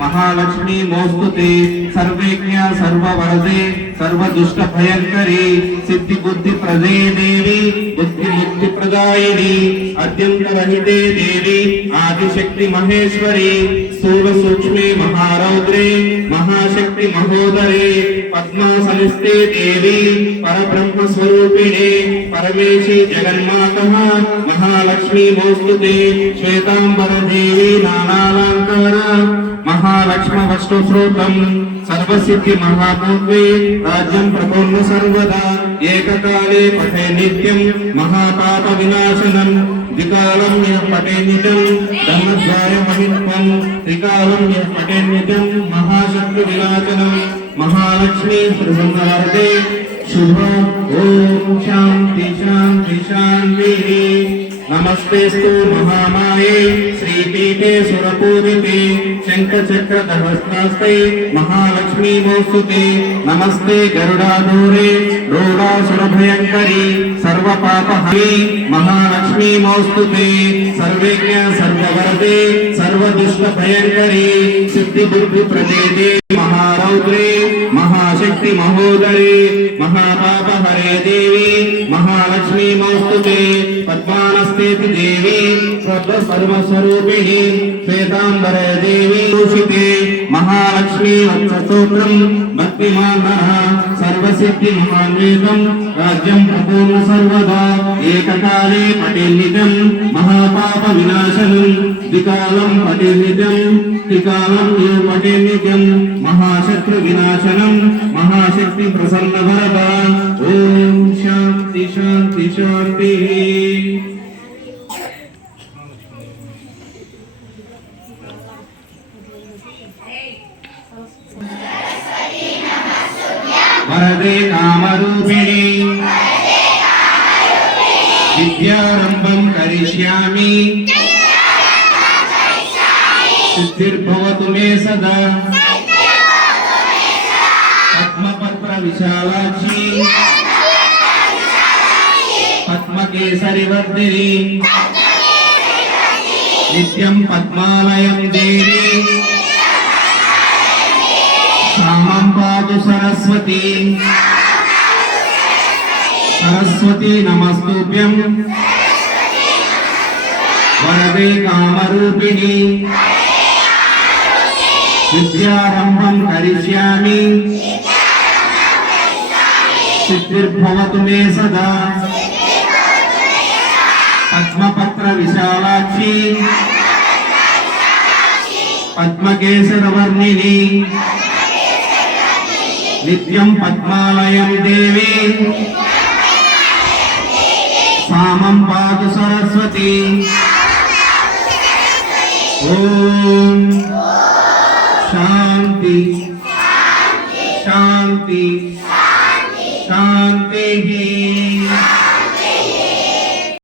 महालक्ष्मी मोस्तुते सर्वज्ञ सर्ववरदे सर्वदुष्ट भयंकरी सिद्धि बुद्धि प्रदे देवी बुद्धि मुक्ति प्रदायिनी अत्यंत रहिते देवी आदिशक्ति महेश्वरी स्थूल सूक्ष्मे महारौद्रे महाशक्ति महोदरे पद्मासनस्ते देवी परब्रह्म स्वरूपिणे परमेशी जगन्मातः महालक्ष्मी मोस्तुते श्वेतांबर देवी नानालंकार महालक्ष्म वस्तुश्रोतम सर्वसिद्धि महाभूत्वे राज्यं प्रपूर्ण सर्वदा एककाले पठे नित्यं महापाप विनाशनं द्विकालं यः पठे नित्यं धर्मद्वाय महित्वं त्रिकालं यः पठे नित्यं महाशक्ति विनाशनं महालक्ष्मी प्रसन्नार्थे शुभ ओम शांति शांति शांति। नमस्तेस्तु महामाये श्रीपीठे सुरपूजिते शंखचक्रधरस्ते महालक्ष्मी मोस्तुते नमस्ते गरुडाधूरे रूढासुरभयंकरी सर्वपापहरी महालक्ष्मी मोस्तुते सर्वज्ञ सर्ववरदे सर्वदुष्टभयंकरी सिद्धिबुद्धिप्रदे महारौद्रे महाशक्ति महोदरे महापापहरे देवी महालक्ष्मी मोस्तुते पद्मानस्तेति देवी सर्वस्वरूपिणी श्वेतांबरे देवी भूषिते महालक्ष्मी वत्सस्तोत्रं भक्तिमानः सर्वसिद्धि महान्वितं राज्यं प्रपूर्ण सर्वदा एककाले पठेन्नित्यं महापाप विनाशनं द्विकालं पठेन्नित्यं त्रिकालं यो पठेन्नित्यं महाशत्रु विनाशनं महाशक्ति प्रसन्न वरदा ओम शांति शांति शांति। वरदे कामरूपिणी विद्यारंभं करिष्यामि सिद्धिर्भवतु मे सदा पद्मपत्र विशालाक्षी पद्मकेसरी वर्धिनी नित्यं पद्मालयं देवी सामं पातु सरस्वती सरस्वती नमस्तुभ्यं वरदे कामरूपिणी विद्यारंभं करिष्यामि सिद्धिर्भवतु मे सदा पद्मपत्र विशालाक्षी पद्मकेसरवर्णिनी नित्यं पद्मालयं देवी सामं पातु सरस्वती ओम शांति शांति शांति।